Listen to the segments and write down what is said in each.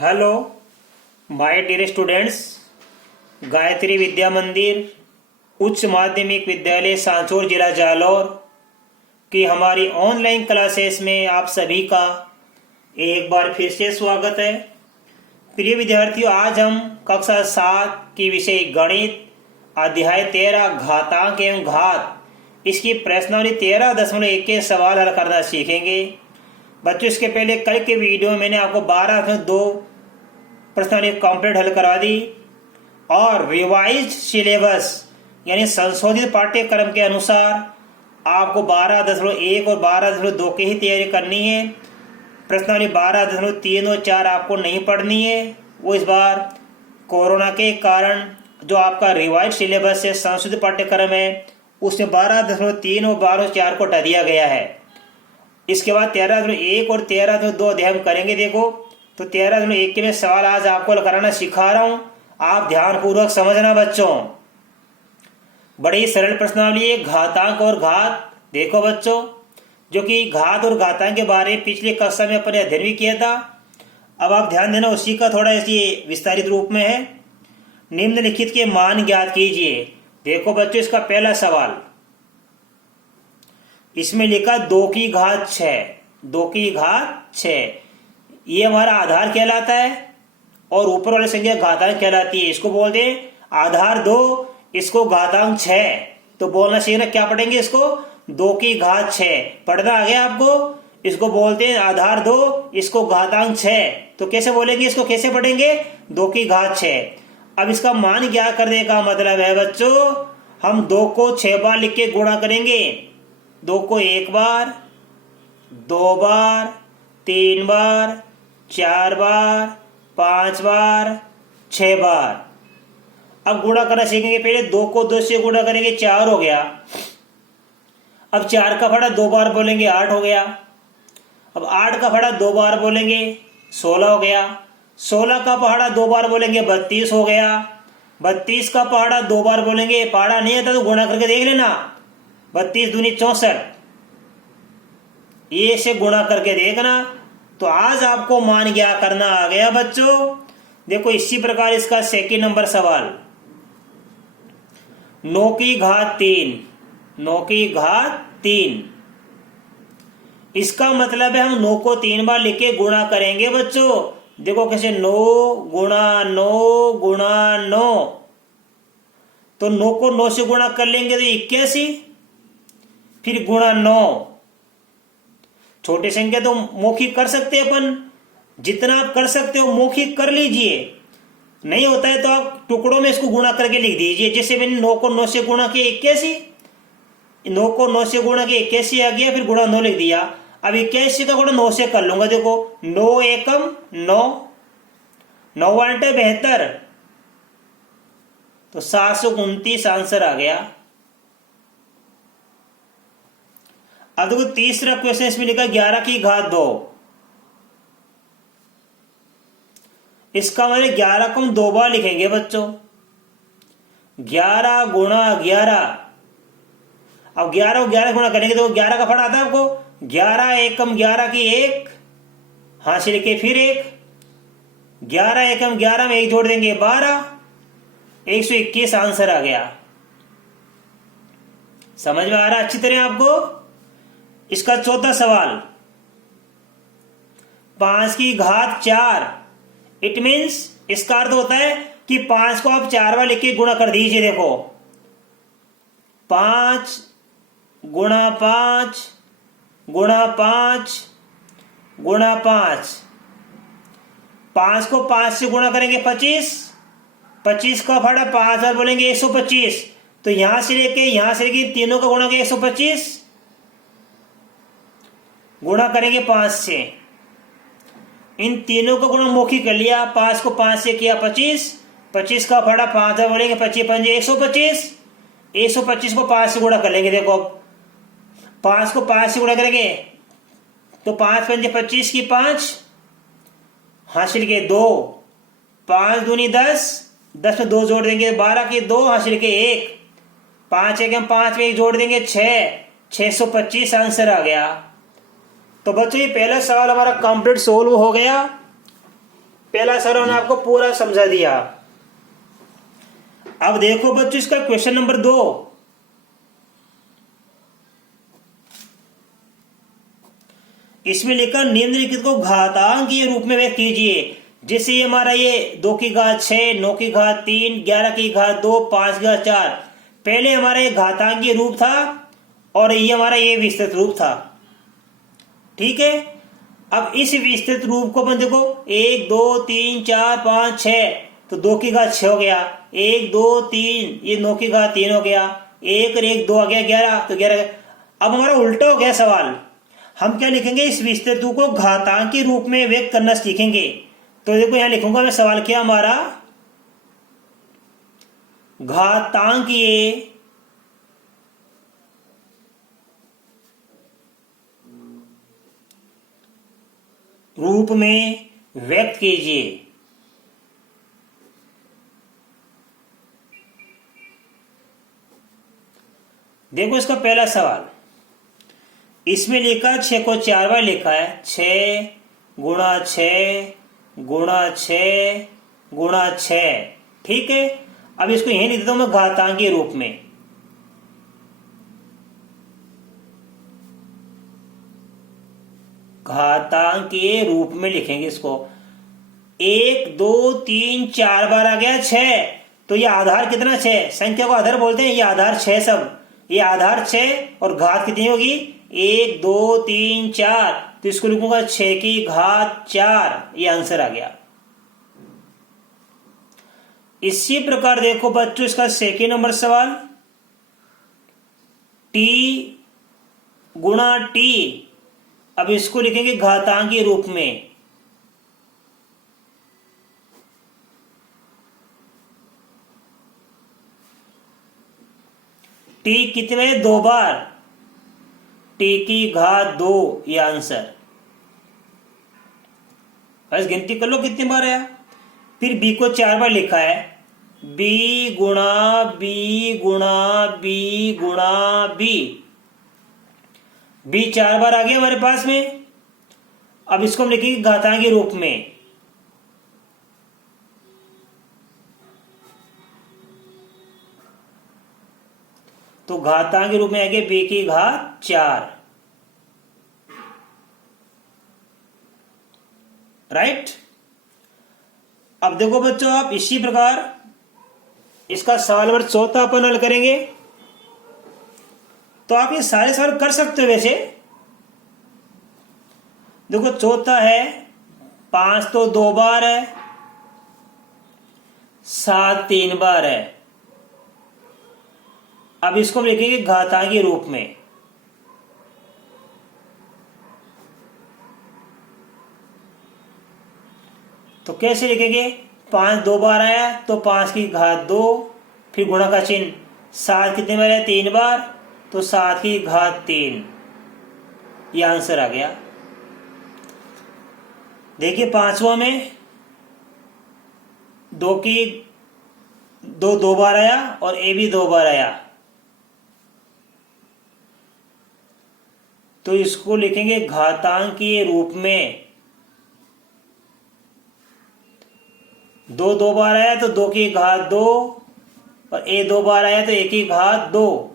Hello my dear students. Gayatri Vidya Mandir उच्च माध्यमिक विद्यालय सांचौर जिला जालौर की हमारी ऑनलाइन क्लासेस में आप सभी का एक बार फिर से स्वागत है। प्रिय विद्यार्थियों, आज हम कक्षा 7 की विषय गणित अध्याय 13 घातांक एवं घात इसकी प्रश्नावली 13.1 के सवाल हल करना सीखेंगे। बच्चों, इसके पहले कल के वीडियो में मैंने आपको 12.2 प्रश्नावली कंप्लीट हल करा दी और रिवाइज्ड सिलेबस यानी संशोधित पाठ्यक्रम के अनुसार आपको 12.1 और 12.2 की ही तैयारी करनी है। प्रश्नावली 12.3 और 4 आपको नहीं पढ़नी है। वो इस बार कोरोना के कारण जो आपका रिवाइज्ड सिलेबस है, संशोधित पाठ्यक्रम है, उसमें 12.3 और 12.4 को हटा दिया गया है। इसके बाद 13.1 और 13.2 अध्याय हम करेंगे। देखो, तो 13.1 के मैं सवाल आज आपको कराना सिखा रहा हूं, आप ध्यानपूर्वक समझना बच्चों। बड़ी सरल प्रश्नावली है, घातांक और घात। देखो बच्चों, जो कि घात और घातांक के बारे में पिछली कक्षा में अपने अध्ययन भी किया था। अब आप ध्यान देना, उसी का थोड़ा ऐसी विस्तारित रूप में है। निम्नलिखित के मान ज्ञात कीजिए। देखो बच्चों, इसका पहला सवाल, इसमें लिखा 2 की घात 6, 2 की घात 6, ये हमारा आधार कहलाता है और ऊपर वाली संख्या घातांक कहलाती है। इसको बोलते हैं आधार 2, इसको घातांक 6। तो बोलना चाहिए ना, क्या पढ़ेंगे इसको? 2 की घात 6 पढ़ना आ गया आपको। इसको बोलते हैं आधार 2, इसको घातांक 6। तो कैसे बोलेंगे इसको, कैसे पढ़ेंगे? 2 की घात 6। अब इसका मान क्या करने का मतलब है बच्चों, हम 2 को 6 बार लिख के गुणा करेंगे। 2 को 1 बार, 2 बार, 3 बार, 4 बार, 5 बार, 6 बार। अब गुणा करना सीखेंगे। पहले 2 को 2 से गुणा करेंगे, 4 हो गया। अब 4 का फड़ा 2 बार बोलेंगे, 8 हो गया। अब 8 का फड़ा 2 बार बोलेंगे, 16 हो गया। 16 का पहाड़ा 2 बार बोलेंगे, 32 हो गया। 32 का पहाड़ा 2 बार बोलेंगे, पहाड़ा नहीं आता तो गुणा करके देख लेना। 32 दूनी 64, ये से गुणा करके देखना। तो आज आपको मान क्या करना आ गया बच्चों। देखो, इसी प्रकार इसका सेकंड नंबर सवाल, 9 की घात 3, 9 की घात 3। इसका मतलब है हम 9 को 3 बार लिख के गुणा करेंगे बच्चों। देखो कैसे, 9 गुणा 9 गुणा 9। तो 9 को 9 से गुणा कर लेंगे तो 81, फिर गुणा 9। छोटी संख्या तो मौखिक कर सकते हैं अपन, जितना आप कर सकते हो मौखिक कर लीजिए। नहीं होता है तो आप टुकड़ों में इसको गुणा करके लिख दीजिए। जैसे मैंने 9 को 9 से गुणा किया 81, 9 को 9 से गुणा किया 81 आ गया, फिर गुणा 9 लिख दिया। अब 81 का गुणा 9 से कर लूंगा। देखो, 9 एकम 9, 9 वाल्टे 72, तो 729 आंसर आ गया। अब देखो तीसरा क्वेश्चन, इसमें लिखा 11 की घात 2। इसका मतलब 11 को हम 2 बार लिखेंगे बच्चों, 11 गुणा 11। अब 11 को 11 गुणा करेंगे तो 11 का फड़ा आता है आपको, 11 एकम 11 की 1, हासिल के फिर 1, 11 एकम 11 में 1 जोड़ देंगे 12, 121 आंसर आ गया। समझ में आ रहा अच्छी तरह आपको? इसका चौथा सवाल, 5 की घात 4। इट मीन्स इसका अर्थ होता है कि 5 को आप 4 बार लिख के गुणा कर दीजिए। देखो, 5 गुणा 5 गुणा 5 गुणा 5। 5 को 5 से गुणा करेंगे 25, 25 का फाड़ा 5 बार बोलेंगे 125। तो यहां से लेके तीनों का गुणा किया 125, गुणा करेंगे 5 से। इन तीनों का गुणा मौखिक कर लिया। 5 को 5 से किया 25, 25 का फाड़ा 5 बार बोलेंगे, 25 पंजे 125, 125 को 5 से गुणा कर लेंगे। देखो, 5 को 5 से गुणा करेंगे तो 5 पंजे 25 की 5, हासिल के 2, 5 दूनी 10, 10 में 2 जोड़ देंगे 12 की 2, हासिल के 1, 5 एक 5 में 1 जोड़ देंगे 6, 625 आंसर आ गया। तो बच्चों, ये पहला सवाल हमारा कंप्लीट सोल्व हो गया। पहला सवाल मैंने आपको पूरा समझा दिया। अब देखो बच्चों इसका क्वेश्चन नंबर 2। इसमें लिखा निम्नलिखित को घातांकीय रूप में व्यक्त कीजिए। जैसे ये हमारा ये 2 की घात 6, 9 की घात 3, 11 की घात 2, 5 की घात 4। पहले हमारा ये घातांकीय रूप था और ये हमारा ये विस्तृत रूप था। ठीक है, अब इस विस्तृत रूप को अपन देखो 1 2 3 4 5 6, तो 2 की घात 6 हो गया, 1 2 3, ये 9 की घात 3 हो गया, 1 और 1 2 आ गया 11, तो 11। अब हमारा उल्टा हो गया सवाल। हम क्या लिखेंगे, इस विस्तृत रूप को घातांकीय रूप में व्यक्त करना सीखेंगे। तो देखो यहां लिखूंगा मैं सवाल क्या हमारा, घातांकीय रूप में व्यक्त कीजिए। देखो इसका पहला सवाल, इसमें लिखा 6 को 4 बार लिखा है, 6 गुणा 6 गुणा 6 गुणा 6। ठीक है, अब इसको यहीं लिख देता हूं मैं घातांकीय रूप में। घातांकीय रूप में लिखेंगे इसको। 1 2 3 4 बार आ गया 6, तो ये आधार कितना 6, संख्या को आधार बोलते हैं, ये आधार 6 सब, ये आधार 6 और घात कितनी होगी 1 2 3 4, तो इसको लिखूंगा 6 की घात 4, ये आंसर आ गया। इसी प्रकार देखो बच्चों इसका सेकेंड नंबर सवाल, t गुणा t। अब इसको लिखेंगे घातांकीय रूप में। t कितने 2 बार, t की घात 2, ये आंसर। बस गिनती कर लो कितनी बार आया। फिर b को 4 बार लिखा है, b गुणा b गुणा b गुणा b। b 4 बार आ गया हमारे पास में। अब इसको हम लिखेंगे घातांकीय रूप में। तो घातांकीय रूप में आ गया b की घात 4। राइट। अब देखो बच्चों आप इसी प्रकार इसका सवाल नंबर 4 अपन हल करेंगे। तो आप ये सारे सवाल कर सकते हो वैसे। देखो 4 है, 5 तो 2 बार है, 7 3 बार है। अब इसको हम लिखेंगे घातांकीय रूप में। तो कैसे लिखेंगे, 5 2 बार आया तो 5 की घात 2, फिर गुणा का चिन्ह, 7 कितने बार है 3 बार, तो 7 की घात 3, ये आंसर आ गया। देखिए 5वां में 2 की 2 बार आया और ए भी 2 बार आया, तो इसको लिखेंगे घातांकीय रूप में। 2 2 बार आया तो 2 की घात 2 और ए 2 बार आया तो 1 की घात 2।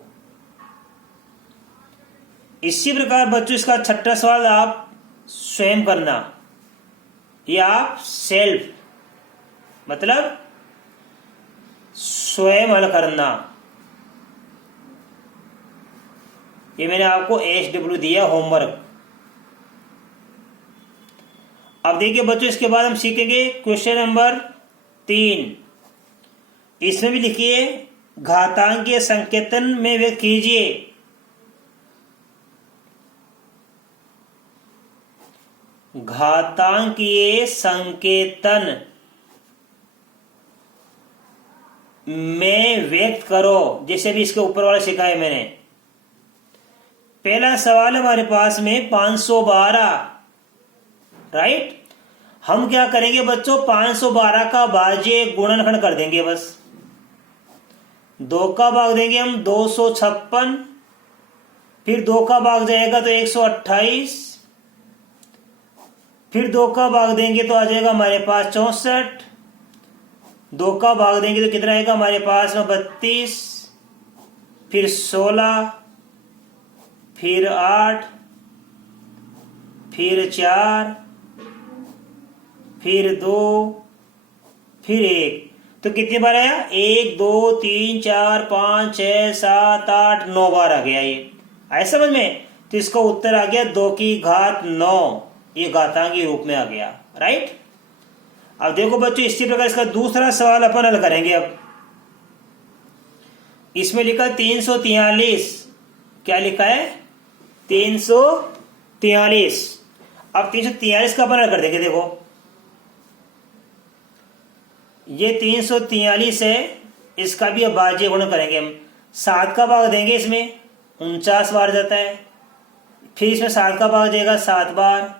इसी प्रकार बच्चों इसका 6ठा सवाल आप स्वयं करना, या आप सेल्फ मतलब स्वयं हल करना। ये मैंने आपको SW दिया होमवर्क। अब देखिए बच्चों इसके बाद हम सीखेंगे क्वेश्चन नंबर 3। इसमें भी लिखिए घातांकीय संकेतन में व्यक्त कीजिए। घातांकीय संकेतन में व्यक्त करो, जैसे भी इसके ऊपर वाला सीखा है मैंने। पहला सवाल हमारे पास में 512। राइट। हम क्या करेंगे बच्चों, 512 का भाज्य गुणनखंड कर देंगे। बस 2 का भाग देंगे हम 256, फिर 2 का भाग जाएगा तो 128, फिर 2 का भाग देंगे तो आ जाएगा हमारे पास 64, 2 का भाग देंगे तो कितना आएगा हमारे पास में 32, फिर 16, फिर 8, फिर 4, फिर 2, फिर 1। तो कितनी बार आया? 1 2 3 4 5 6 7 8 9 बार आ गया। ये आया समझ में? तो इसका उत्तर आ गया 2 की घात 9, ये घातांकी रूप में आ गया। राइट। अब देखो बच्चों, इसी प्रकार इसका दूसरा सवाल अपन हल करेंगे। अब इसमें लिखा 343, क्या लिखा है? 343। अब 343 का अपन हल कर देंगे। देखो ये 343 है, इसका भी अब भाज्य गुण करेंगे हम। 7 का भाग देंगे, इसमें 49 बार जाता है। फिर इसमें 7 का भाग देगा 7 बार,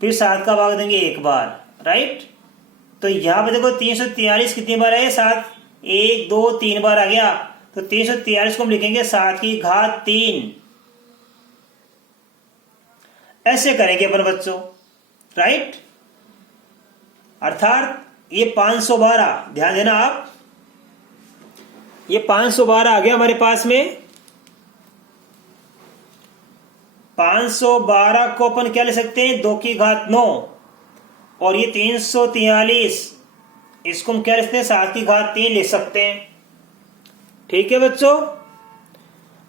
फिर 7 का भाग देंगे 1 बार। राइट। तो यहां पर देखो 343 कितनी बार है? 7, 1 2 3 बार आ गया। तो 343 को हम लिखेंगे 7 की घात 3। ऐसे करेंगे अपन बच्चों। राइट। अर्थात ये 512, ध्यान देना आप, ये 512 आ गया हमारे पास में। 512 को अपन क्या ले सकते हैं? 2 की घात 9। और ये 343, इसको हम क्या लिखते हैं? 7 की घात 3 लिख सकते हैं। ठीक है बच्चों।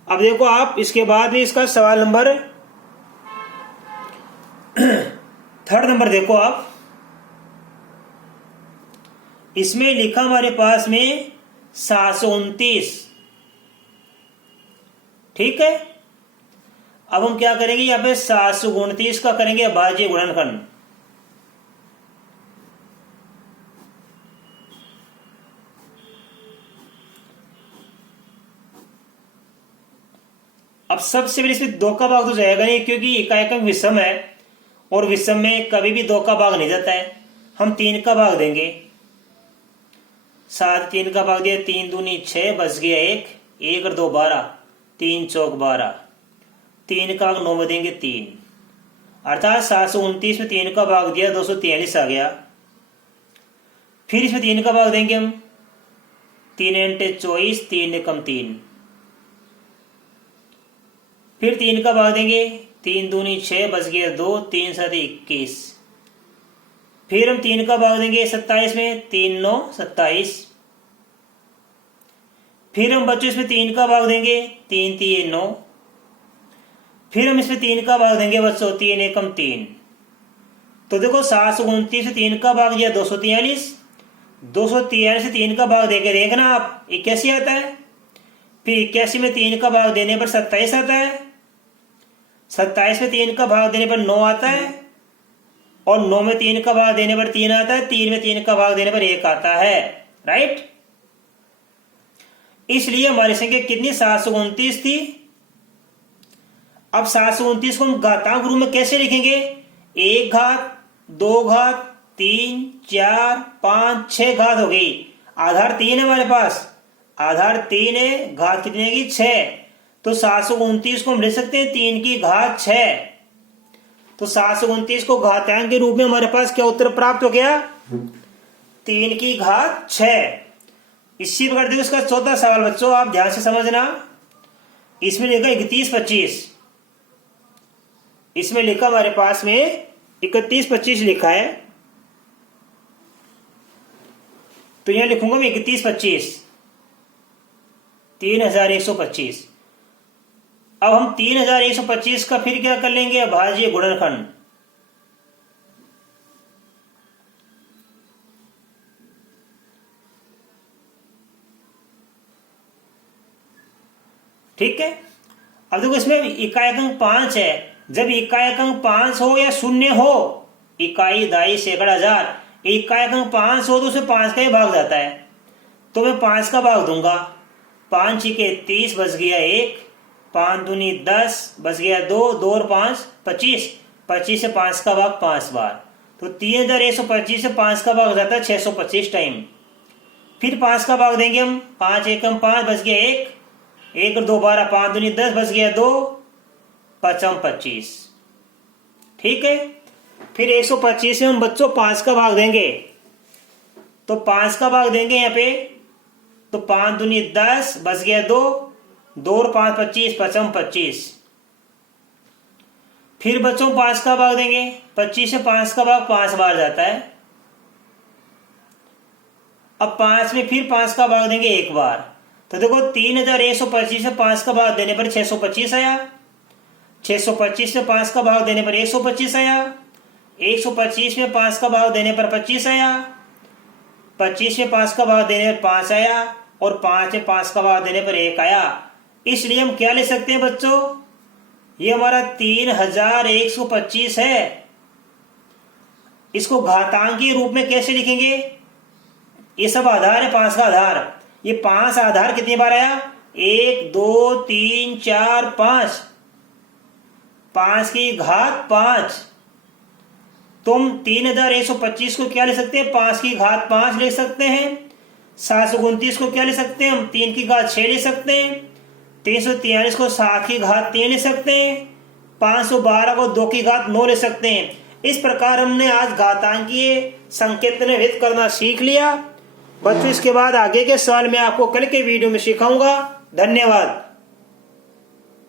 अब देखो आप इसके बाद में इसका सवाल नंबर 3rd नंबर देखो आप। इसमें लिखा हमारे पास में 729। ठीक है। अब हम क्या करेंगे? यहां पे 729 का करेंगे भाज्य गुणनखंड। अब सबसे पहले इसमें 2 का भाग तो जाएगा नहीं, क्योंकि इकाएकंक विषम है और विषम में कभी भी 2 का भाग नहीं जाता है। हम 3 का भाग देंगे। 7 3 का भाग दिया, 3 दूनी 6, बच गया 1, 1 और 2 12, 3 चौक 12, 3 का भाग 9 में देंगे 3, अर्थात 729 में 3 का भाग दिया 243 आ गया। फिर इसमें 3 का भाग देंगे हम, 3 × 24, 3 एकम 3, फिर 3 का भाग देंगे, 3 दूनी 6, बच गया 2, 3 7 21। फिर हम 3 का भाग देंगे 27 में, 3 9 27। फिर हम बच्चों इसमें 3 का भाग देंगे, 3 3 9। फिर हम इसमें 3 का भाग देंगे बच्चों, 3 एकम 3। तो देखो 729 से 3 का भाग दिया 243, 243 से 3 का भाग देके देखना आप 81 आता है। फिर 81 में 3 का भाग देने पर 27 आता है, 27 में 3 का भाग देने पर 9 आता है, और 9 में 3 का भाग देने पर 3 आता है, 3 में 3 का भाग देने पर 1 आता है। राइट। इसलिए हमारी संख्या कितनी? 729 थी। अब 729 को हम घातांक रूप में कैसे लिखेंगे? 1 घात, 2 घात, 3 4 5 6 घात हो गई। आधार 3 है हमारे पास, आधार 3 है, घात कितनी है? 6। तो 729 को हम लिख सकते हैं 3 की घात 6। तो 729 को घातांक के रूप में हमारे पास क्या उत्तर प्राप्त हो गया? 3 की घात 6। इसी प्रकार देखो इसका चौथा सवाल बच्चों, आप ध्यान से समझना। इसमें लिखा 31 25, इसमें लिखा हमारे पास में 31 25 लिखा है। तो यहां लिखूंगा मैं 31 25, 3125। अब हम 3125 का फिर क्या कर लेंगे? अभाज्य गुणनखंड। ठीक है। अब देखो इसमें इकाई अंक 5 है। जब इकाई अंक 5 हो या 0 हो, इकाई दाई सैकड़ा हजार, इकाई अंक 5 हो तो उसे 5 का ही भाग जाता है। तो मैं 5 का भाग दूंगा, 5 के 30, बच गया 1, 5 दूनी 10, बच गया 2, 2 और 5 25, 25 से 5 का भाग 5 बार। तो 3125 से 5 का भाग हो जाता है 625 टाइम। फिर 5 का भाग देंगे हम, 5 एकम 5, बच गया 1, 1 और 2 12, 5 दूनी 10, बच गया 2, 5 25। ठीक है। फिर 125 में हम बच्चों 5 का भाग देंगे, तो 5 का भाग देंगे यहाँ पे, तो 5 दूनी 10, बच गया 2, 2 और 5 25, 25। फिर बच्चों 5 का भाग देंगे, 25 से 5 का भाग 5 बार जाता है। अब 5 में फिर 5 का भाग देंगे 1 बार, तो देखो 3125 से 5 का भाग देने पर 625 आया, 625 में 5 का भाग देने पर 125 आया, 125 में 5 का भाग देने पर 25 आया, 25 में 5 का भाग देने पर 5 आया, और 5 में 5 का भाग देने पर 1 आया। इसलिए हम क्या ले सकते हैं बच्चों, ये हमारा 3125 है। इसको घातांकीय रूप में कैसे लिखेंगे, ये सब आधार है 5 का आधार, ये 5 आधार कितनी बार आया, 1 2 3 4 5, 5 की घात 5। तुम 3125 को क्या ले सकते हैं, 5 की घात 5 ले सकते हैं। 729 को क्या ले सकते हैं हम, 3 की घात 6 ले सकते हैं। 343 को 7 की घात 3 ले सकते हैं। 512 को 2 की घात 9 ले सकते हैं। इस प्रकार हमने आज घातांकीय संकेतन भेद करना सीख लिया। बच्चों इसके बाद आगे के सवाल मैं आपको कल के वीडियो में सिखाऊंगा। धन्यवाद।